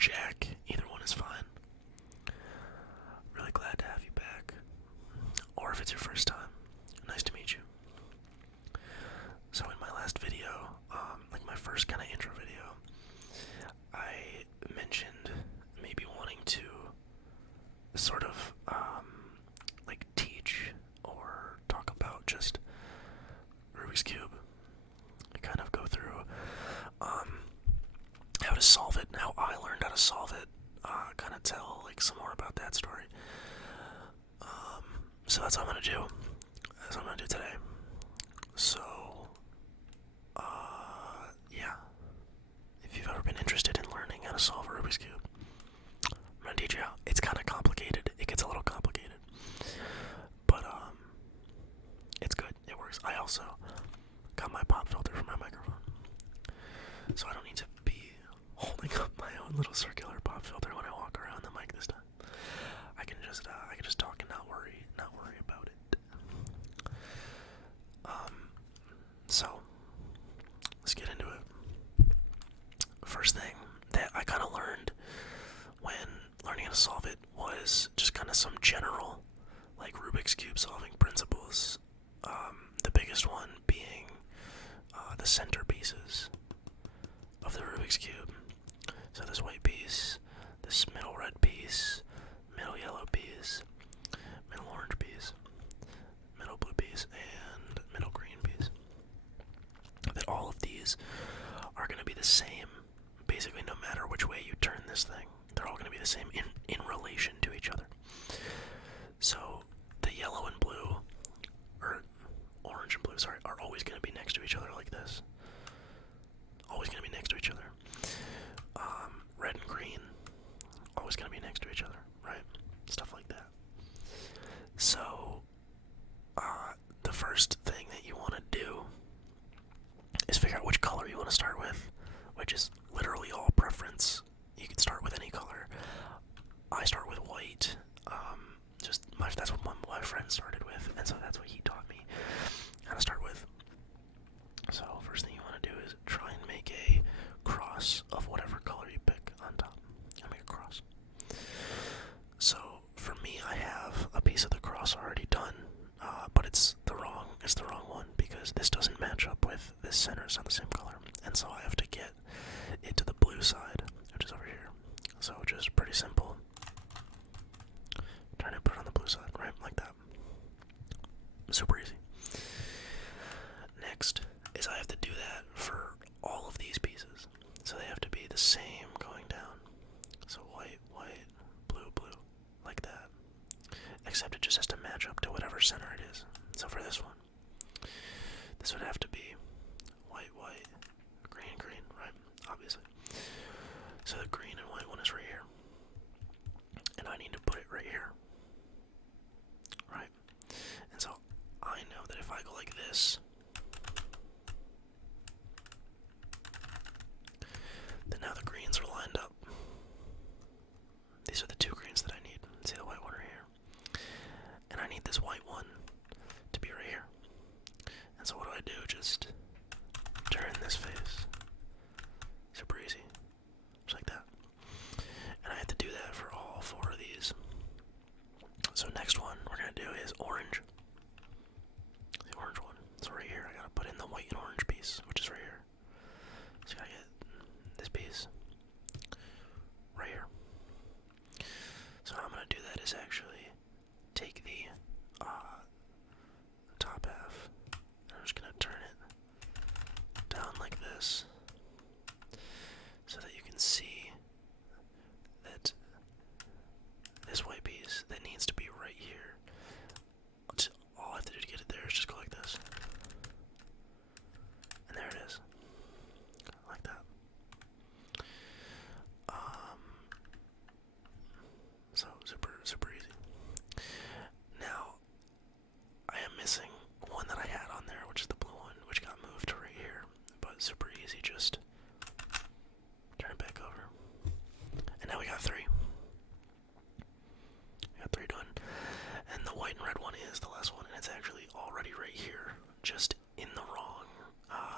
Jack. Either one is fine. Really glad to have you back. Or if it's your first time, nice to meet you. So in my last video, like my first kind of intro video, I mentioned maybe wanting to sort of like teach or talk about just Rubik's Cube. Kind of go through how to solve it, how I learned how to solve it, kind of tell like some more about that story. So that's what I'm gonna do. That's what I'm gonna do today. So, yeah. If you've ever been interested in learning how to solve a Rubik's Cube, I'm gonna teach you how. It's kind of complicated. It gets a little complicated, but it's good. It works. I also got my pop filter for my microphone, so I don't need to be holding up my own little circular pop filter when I walk around the mic this time. I can just talk and not worry about it. So let's get into it. First thing that I kind of learned when learning how to solve it was just kind of some general, like Rubik's Cube solving principles. The biggest one being the centerpieces of the Rubik's Cube. So this white piece, this middle red piece, middle yellow piece, middle orange piece, middle blue piece, and middle green piece. That all of these are going to be the same, basically no matter which way you turn this thing. They're all going to be the same in relation to each other. So the yellow and blue, or orange and blue, sorry, are always going to be next to each other like this. Always going to be next to each other. Red and green, always going to be next to each other, right? Stuff like that. So, the first thing that you want to do is figure out which color you want to start with, which is literally all preference. You can start with any color. I start with white. That's what my friend started with, and so that's what he taught me how to start with. So first thing you want to do is try and make a cross of whatever color you pick on top. I make a cross. So for me, I have a piece of the cross already done, but it's the wrong one because this doesn't match up with this center. It's not the same color, and so I have to get it to the blue side, which is over here. So just pretty simple. Trying to put it on the blue side, right, like that. Super easy. Next is I have to do that for all of these pieces. So they have to be the same going down. So white, white, blue, blue, like that. Except it just has to match up to whatever center it is. So for this one, this would have to be white, white, green, green, right? Obviously. So the green and white one is right here. And I need to put it right here. Right? And so I know that if I go like this, then now the greens are lined up. These are the two greens that I need. See the white one right here. And I need this white one to be right here. And so what do I do? Just turn this face. Super easy. Just like that. And I have to do that for all four of these. So next one we're going to do is orange. The orange one. So right here I got to put in the white and orange piece, which is right here. So I got to get this piece right here. So how I'm going to do that is actually take the top half, and I'm just going to turn it down like this so that you can see that this white piece that needs to be right here. All I have to do to get it there is just go like this. And there it is. Like that. So super easy. Now, I am missing one that I had on there, which is the blue one, which got moved to right here. But super easy, just turn it back over. And now we got three. We got three done. And the white and red one is the last one, and it's actually already right here, just in the wrong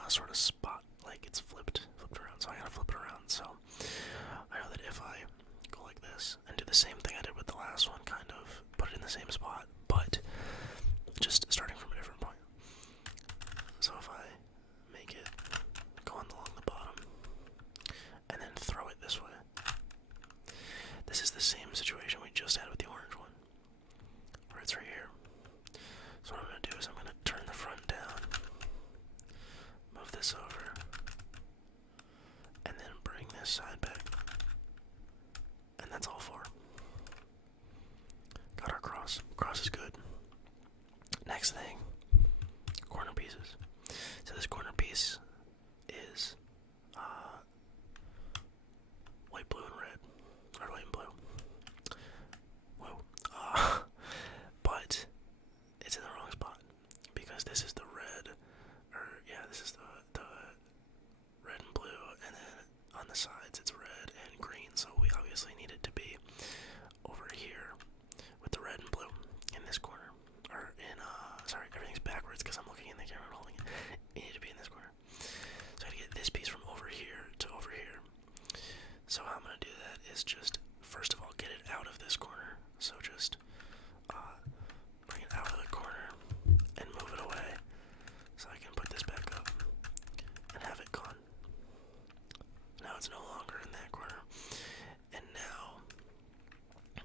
sort of spot. Like it's flipped around, so I gotta flip it around. So I know that if I This is the same situation we just had with the orange one, where it's right here. So what I'm going to do is I'm going to turn the front down, move this over, and then bring this side back. And that's all four. Got our cross. Cross is good. Next thing, corner pieces. So this corner piece is white, blue, and red. Or white and blue. Whoa. But it's in the wrong spot because this is the red, this is the red and blue, and then on the sides it's red and green, so we obviously need it to be over here with the red and blue in this corner, or in, sorry, everything's backwards because I'm looking in the camera and holding it. It needs to be in this corner. So I gotta get this piece from over here to over here. So how I'm gonna do that is just, first of all, get it out of this corner. So just bring it out of the corner and move it away so I can put this back up and have it gone. Now it's no longer in that corner, and now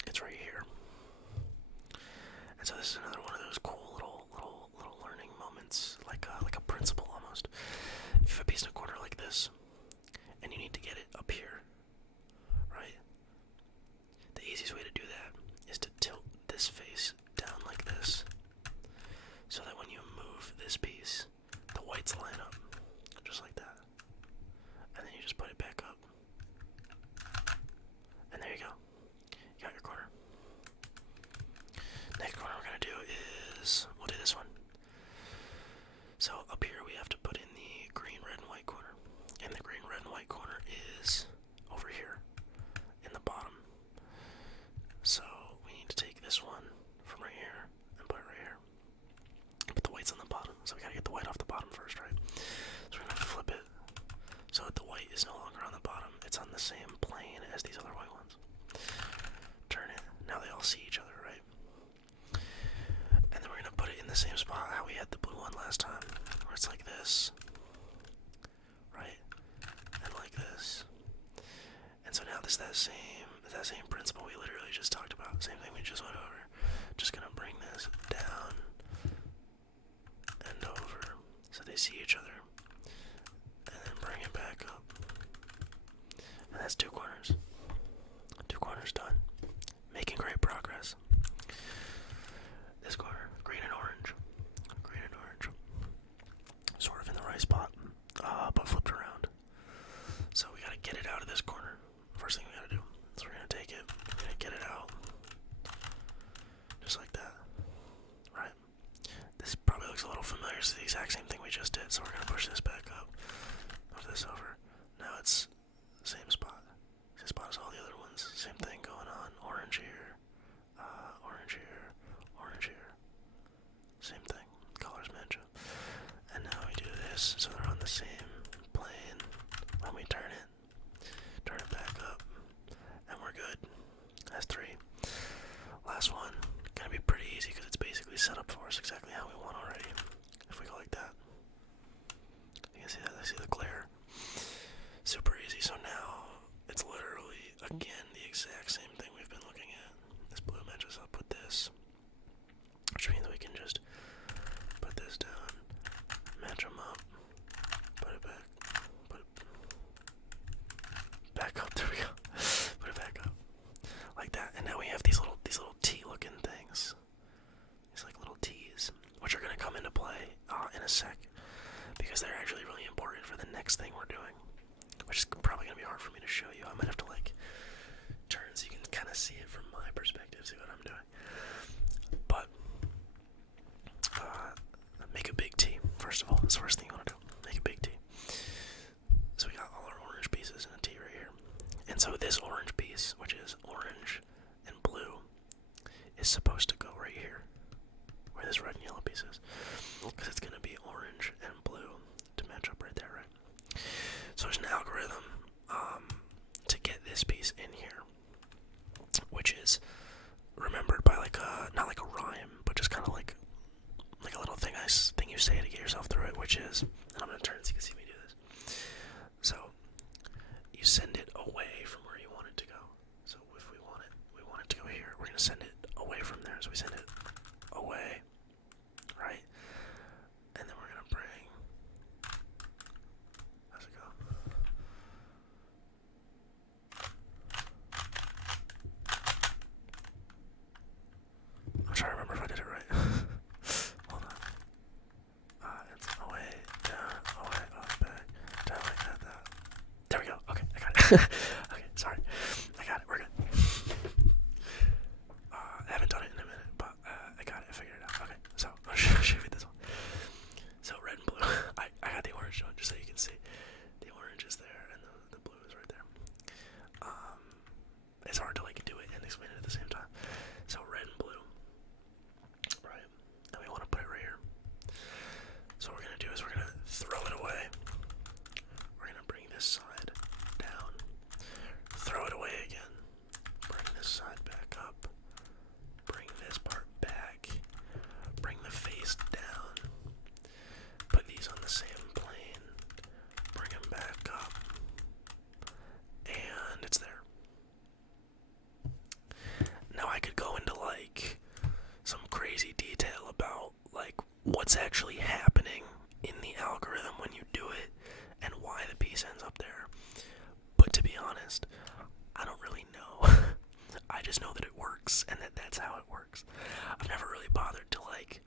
it's right here. And so this is another one of those cool little learning moments, like a principle almost. If you have a piece in a corner like this, and you need to get it up here, right? The easiest way to do that is to tilt this face down like this, so that when you move this piece, the whites line up, just like that. And then you just put it back up. And there you go. You got your corner. Next corner we're going to do is, we'll do this one. So up here we have to put in the green, red, and white corner. And the green, red, and white corner is over here in the bottom. So we need to take this one from right here and put it right here. But the white's on the bottom, so we gotta get the white off the bottom first, right? So we're gonna have to flip it so that the white is no longer on the bottom. It's on the same plane as these other white ones. Turn it. Now they all see each other, right? And then we're gonna put it in the same spot how we had the blue one last time, where it's like this, right? And like this. And so now this is that same principle we literally just talked about. Same thing we just went over. Just gonna bring this down and over so they see each other, and then bring it back up. And that's two corners. Two corners done. Making great progress. This corner, green and orange. Green and orange. Sort of in the right spot, but flipped around. So we gotta get it out of this corner. First thing we gotta do. So we're gonna take it, we're gonna get it out. Just like that. Right? This probably looks a little familiar. It's the exact same thing we just did. So we're gonna push this back up. Move this over. Now it's same spot. Same spot as all the other ones. Same thing going on. Orange here. Orange here. Orange here. Same thing. Colors match up. And now we do this so they're on the same plane. When we turn it back up, and we're good. That's three. Last one, gonna be pretty easy because it's basically set up for us exactly how we want already. If we go like that, you can see that. I see the glare. Super easy. So now it's literally again the exact same thing we've been looking at. This blue matches up with this, which means we can just put this down, match them up, put it back, put it back up. There we go. Put it back up like that, and now we have these little T-looking things. These like little T's, which are gonna come into play in a sec, because they're actually really important for the next thing we're doing, which is probably gonna be hard for me to show you. I might have to like turn so you can kind of see it from my perspective, see what I'm doing. But make a big T first of all. That's the first thing you want to do. Make a big T. So we got all our orange pieces and a T right here. And so this orange piece, which is orange and blue, is supposed to go right here, where this red and yellow piece is, because it's going to be orange and blue to match up right there, right? So there's an algorithm to get this piece in here, which is remembered by like a, not like a rhyme, but just kind of like a little thing you say to get yourself through it, which is, and I'm going to turn so you can see me do this. So you send it away from where you want it to go. So if we want gonna send it away from there. So we send it away, right? And then we're gonna bring. How's it go? I'm trying to remember if I did it right. Hold on. It's away, down, away, up, back, down like that. There we go. Okay, I got it. Okay, sorry. I got it. We're good. I haven't done it in a minute, but I got it. I figured it out. Okay, so I'll show you this one. So red and blue. I got the orange one just so you can see. The orange is there and the blue is right there. It's hard to like do it and explain it at the same time. So red and blue, right? And we want to put it right here. So what we're gonna do is we're gonna throw it away. We're gonna bring this side down, throw it away again, bring this side back up, bring this part back, bring the face down, put these on the same plane, bring them back up, and it's there. Now I could go into like some crazy detail about like what's actually happening in the algorithm when you do it and why the piece ends up there. But to be honest, I don't really know. I just know that it works and that that's how it works. I've never really bothered to like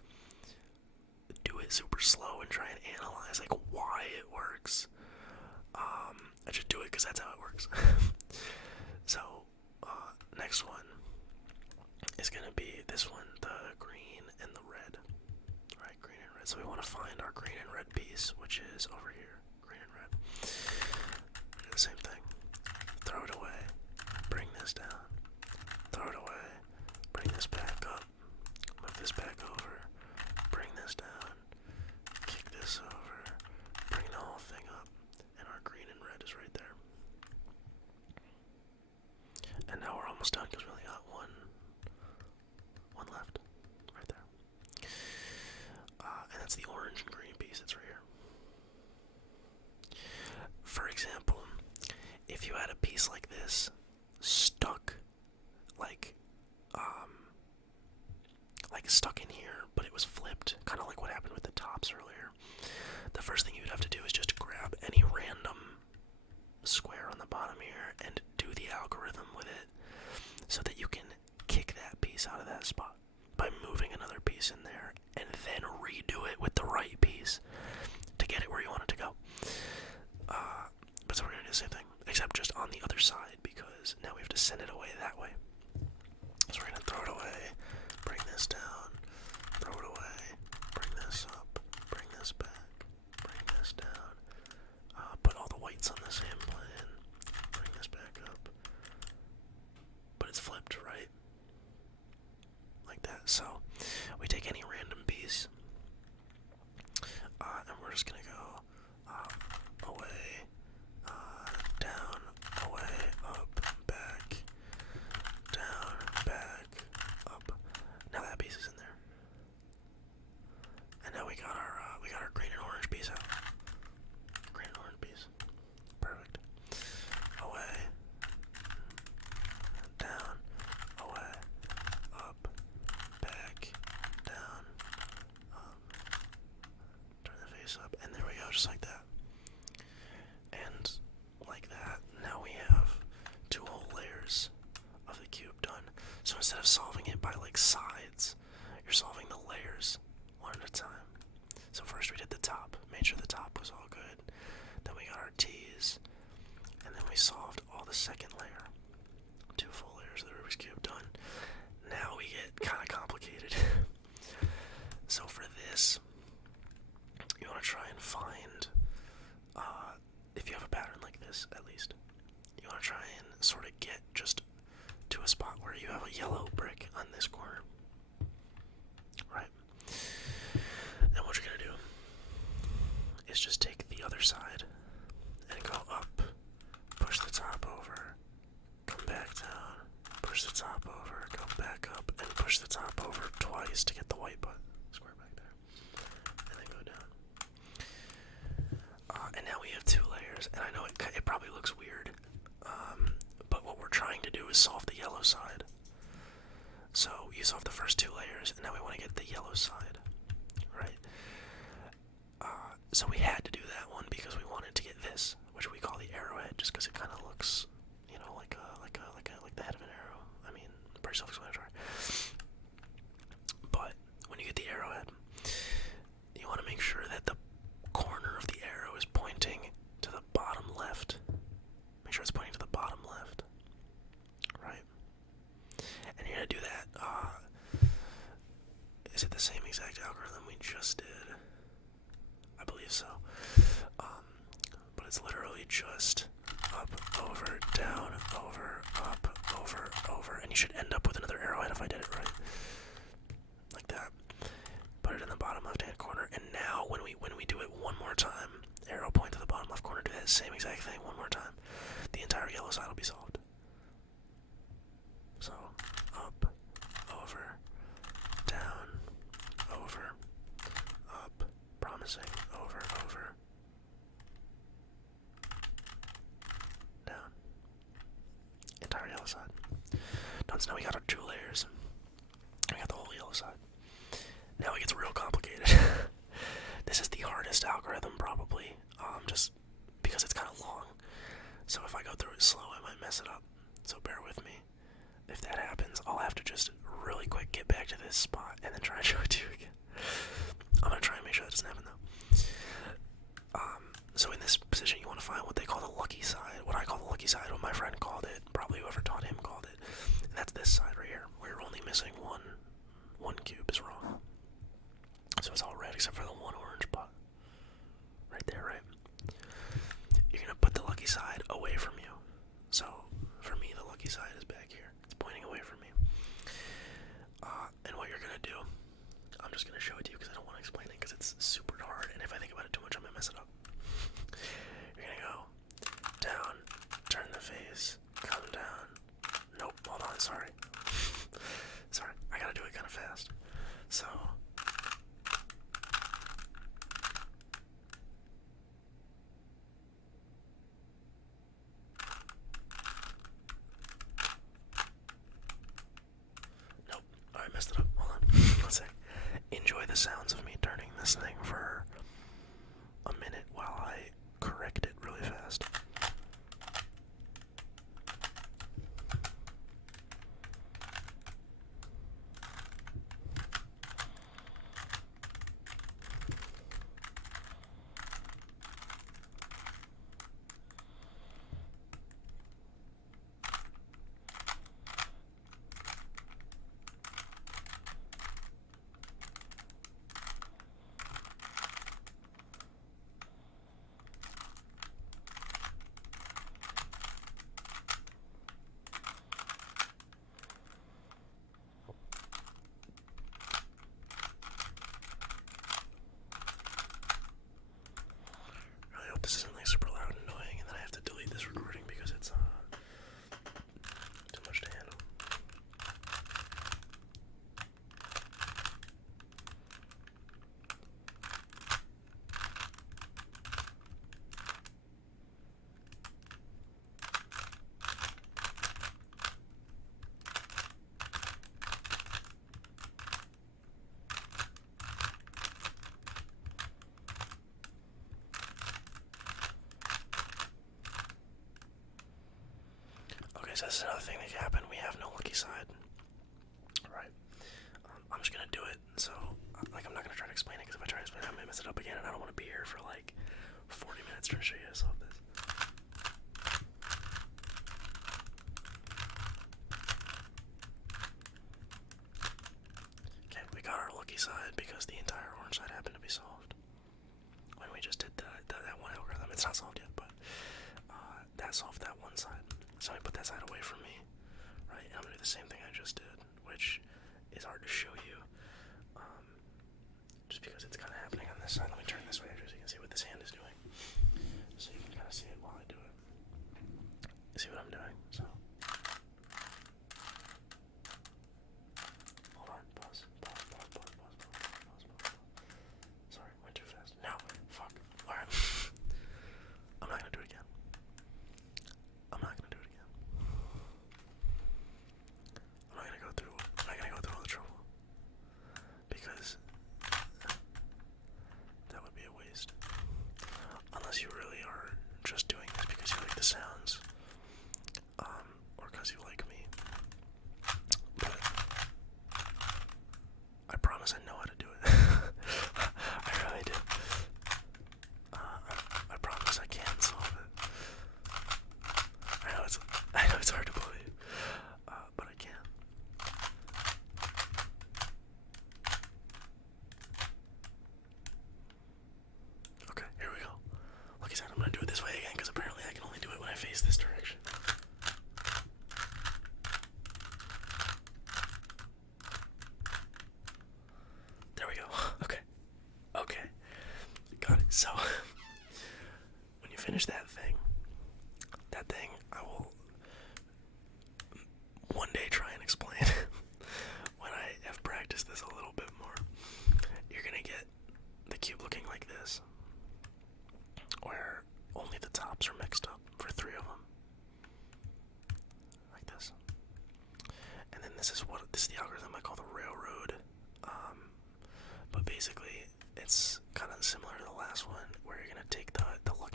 do it super slow and try and analyze like why it works. I just do it because that's how it works. So next one is gonna be this one, the green and the red. Right, green and red. So we want to find our green and red piece, which is over here. Green and red. Do the same thing. Throw it away. Bring this down. Throw it away. Bring this back up. Move this back over. Bring this down. Kick this over. Bring the whole thing up. And our green and red is right there. And now we're almost done because we only got one left. Right there. And that's the orange and green piece that's right here. For example, if you had a piece like this stuck, like stuck in here, but it was flipped, kind of like what happened with the tops earlier, the first thing you'd have to do is just grab any random square on the bottom here and do the algorithm with it so that you can kick that piece out of that spot by moving another piece in there and then redo it with the right piece to get it where you want it to go. But so we're going to do the same thing, except just on the other side, because now we have to send it away that way. So we're going to throw it away, bring this down, throw it away, bring this up, bring this back, bring this down, put all the whites on the same plane, bring this back up. But it's flipped, right? Like that. So we take any random piece, and we're just gonna go away, down, away, up, back, down, back, up. Now that piece is in there, and now we got our green and orange piece out. Green and orange piece, perfect. Away, down, away, up, back, down, up, turn the face up, and there we go, just like that. And like that, now we have 2 whole layers of the cube done. So instead of solving it by like sides, you're solving the layers one at a time. So first we did the top, made sure the top was all good. Then we got our T's, and then we solved all the second layer. 2 full layers of the Rubik's Cube done. Now we get kind of complicated. So for this, you want to try and find, if you have a pattern like this at least, you want to try and sort of get just to a spot where you have a yellow brick on this corner. Right? And what you're going to do is just take the other side and go up, push the top over, come back down, push the top over, go back up, and push the top over twice to get the white square back there, and then go down. And now we have 2 layers, and I know it probably looks weird, but what we're trying to do is solve the yellow side. you solve the first 2 layers, and now we want to get the yellow side, right? So we had to do that one because we wanted to get this, which we call the arrowhead, just because it kind of looks, you know, like the head of an arrow. I mean, pretty self-explanatory. But when you get the arrowhead, you want to make sure that the corner of the arrow is pointing to the bottom left. Make sure it's pointing to the bottom left, right? And you're gonna do that. Is it the same exact algorithm we just did? I believe so. But it's literally just up, over, down, over, up, over, and you should end up with another arrowhead if I did it right. Like that. Put it in the bottom left-hand corner, and now when we do it one more time, arrow point to the bottom left corner, do that same exact thing one more time. The entire yellow side will be solved. So, up, over, down, over, up, promising, over, down. Entire yellow side. Done. So now we got our 2 layers. We got the whole yellow side. Now it gets real complicated. This is the hardest algorithm probably, just because it's kind of long. So if I go through it slow, I might mess it up. So bear with me. If that happens, I'll have to just really quick get back to this spot and then try and show it to you again. I'm gonna try and make sure that doesn't happen though. So in this position, you want to find what they call the lucky side. What I call the lucky side, what my friend called it, probably whoever taught him called it. And that's this side right here, where you're only missing one cube is wrong. So it's all red except for the one orange spot. Right there, right? You're gonna put the lucky side away from you. So for me, the lucky side is back here. It's pointing away from me. And what you're gonna do, I'm just gonna show it to you because I don't want to explain it because it's super hard, and if I think about it too much, I'm gonna mess it up. You're gonna go down, turn the face, come down. Nope, hold on, sorry. Sorry, I gotta do it kind of fast. So. Nope, I messed it up. Hold on. One sec. Enjoy the sounds of me turning this thing for a minute while I correct it really fast. I hope this isn't like super loud and annoying, and then I have to delete this recording because it's too much to handle. Okay, so this is another thing that can happen. We have no lucky side. Right. I'm just gonna do it. So, like, I'm not gonna try to explain it because if I try to explain it, I'm gonna mess it up again, and I don't want to be here for like 40 minutes trying to show you how to solve this. Okay, we got our lucky side because the entire orange side happened to be solved. When we just did that one algorithm, it's not solved yet, but that solved that one side. So I put that side away from me, right? And I'm gonna do the same thing I just did, which is hard to show you, just because it's kind of happening on this side. Let me turn this way actually so you can see what this hand is doing. So you can kind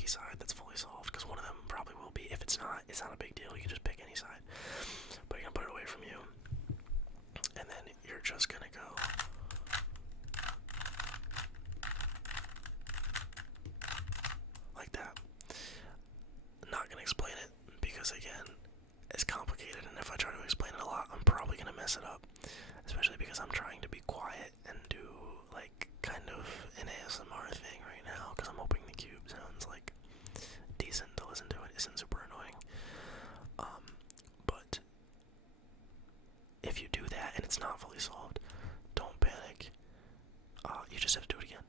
lucky side that's fully solved, because one of them probably will be. If it's not, it's not a big deal. You can just pick any side. But you're gonna put it away from you, and then you're just gonna go like that. Not gonna explain it because again, it's complicated, and if I try to explain it a lot, I'm probably gonna mess it up. Especially because I'm trying to be quiet and do like kind of an ASMR thing right now, because I'm hoping the cube sounds like decent to listen to. It isn't super annoying. But if you do that and it's not fully solved, don't panic. You just have to do it again.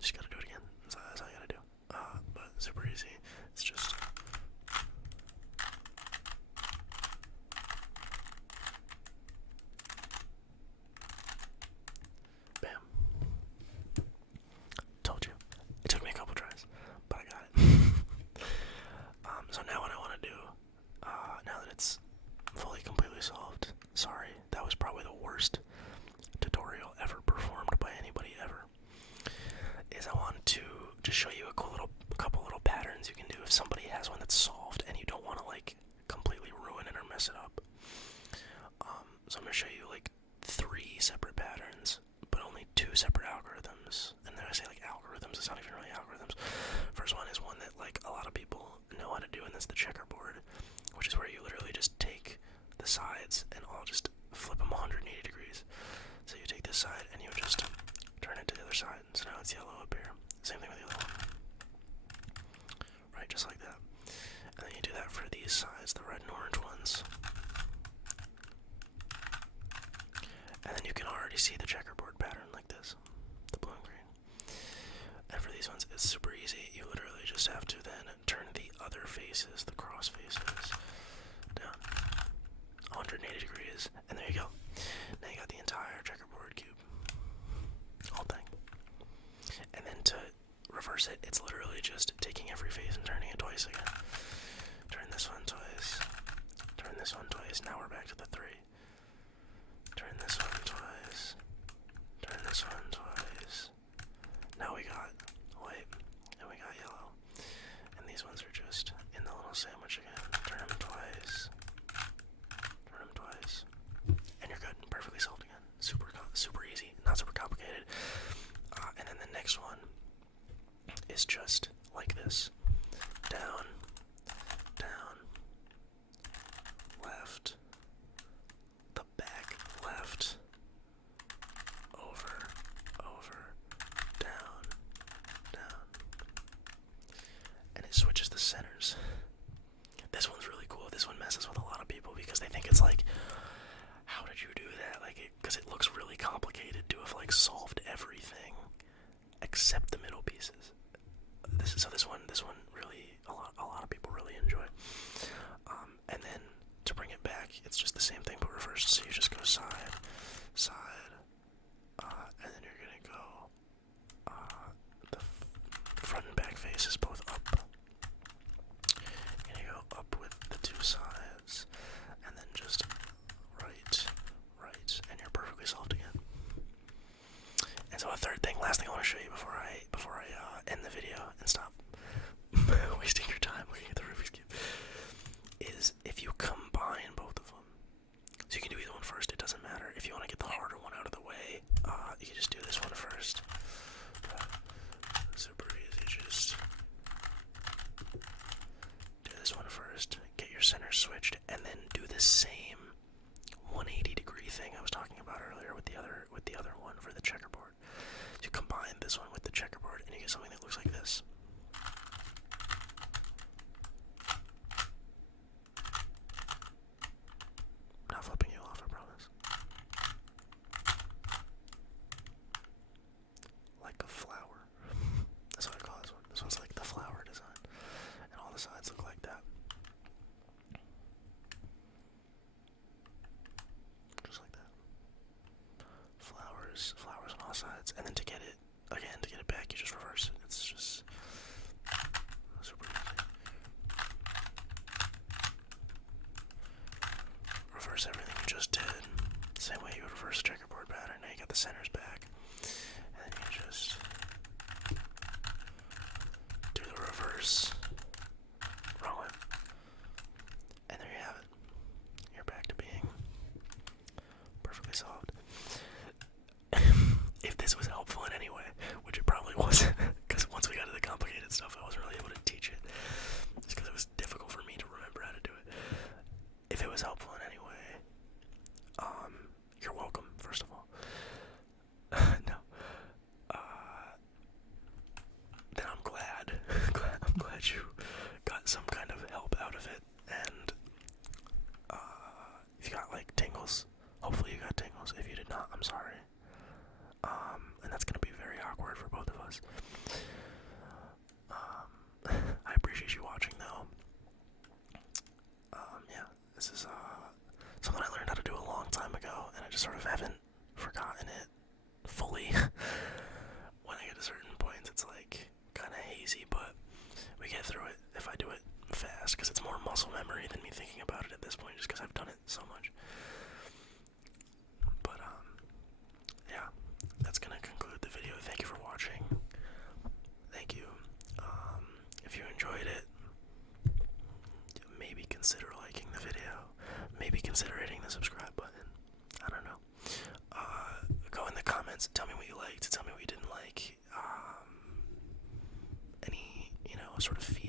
Just gotta do it again. That's all you gotta do. But super easy. It's just bam. Told you. It took me a couple tries, but I got it. So now what I want to do, now that it's fully completely solved, sorry, that was probably the worst tutorial ever performed by anybody ever, is I want to just show you a couple little patterns you can do if somebody has one that's solved and you don't want to like completely ruin it or mess it up. So I'm going to show you like 3 separate patterns, but only 2 separate algorithms. And then I say like algorithms, it's not even really algorithms. First one is one that like a lot of people know how to do, and that's the checkerboard, which is where you literally just take the sides and I'll just flip them 180 degrees. So you take this side and you just turn it to the other side. So now it's yellow up here. Same thing with the other one. Right, just like that. And then you do that for these sides, the red and orange ones. And then you can already see the checkerboard pattern like this, the blue and green. And for these ones, it's super easy. You literally just have to then turn the other faces, the cross faces, down 180 degrees, and there you go. Now you got the entire checkerboard cube, whole thing. And then to reverse it, it's literally just taking every face and turning it twice again. Turn this one twice, turn this one twice. Now we're back to the 3. Turn this one twice. Turn this one twice. Now we got white and we got yellow. And these ones are just in the little sandwich again. Turn them twice. Turn them twice. And you're good. Perfectly solved again. Super easy. Not super complicated. And then the next one is just like this. Down. Down. Left. The back left, over, down, and it switches the centers. This one's really cool. This one messes with a lot of people because they think it's like, how did you do that? Like, because it looks really complicated to have like solved everything except the middle pieces. This one really a lot of people really enjoy. And then to bring it back, it's just the same thing but reversed. So you just go side, and then you're gonna go the front and back faces both up. You're gonna go up with the 2 sides, and then just right, and you're perfectly solved again. And so a third thing, last thing I want to show you before I end the video and stop wasting your time looking at the Rubik's Cube, is if you combine both of them. So you can do either one first, it doesn't matter. If you want to get the harder one out of the way, you can just do this one first. Super easy, just do this one first, get your center switched, and then do the same 180 degree thing I was talking about earlier with the other one for the checkerboard. So you combine this one with the checkerboard and you get something that looks like this. Not flipping you off, I promise. Like a flower. That's what I call this one. This one's like the flower design. And all the sides look like that. Just like that. Flowers on all sides. And then to get it back, you just reverse it. It's just super easy. Reverse everything you just did. Same way you would reverse a checkerboard pattern. Now you got the centers back. And then you just do the reverse. did not. I'm sorry. And that's gonna be very awkward for both of us. I appreciate you watching, though. Yeah, this is something I learned how to do a long time ago, and I just sort of haven't forgotten it fully. When I get to certain points, it's like kind of hazy, but we get through it if I do it fast, because it's more muscle memory than me thinking about it at this point, just because I've done it so much. But yeah, that's gonna conclude the video. Thank you for watching. Thank you. If you enjoyed it, maybe consider liking the video. Maybe consider hitting the subscribe button. I don't know. Go in the comments. Tell me what you liked. Tell me what you didn't like. Any, sort of feedback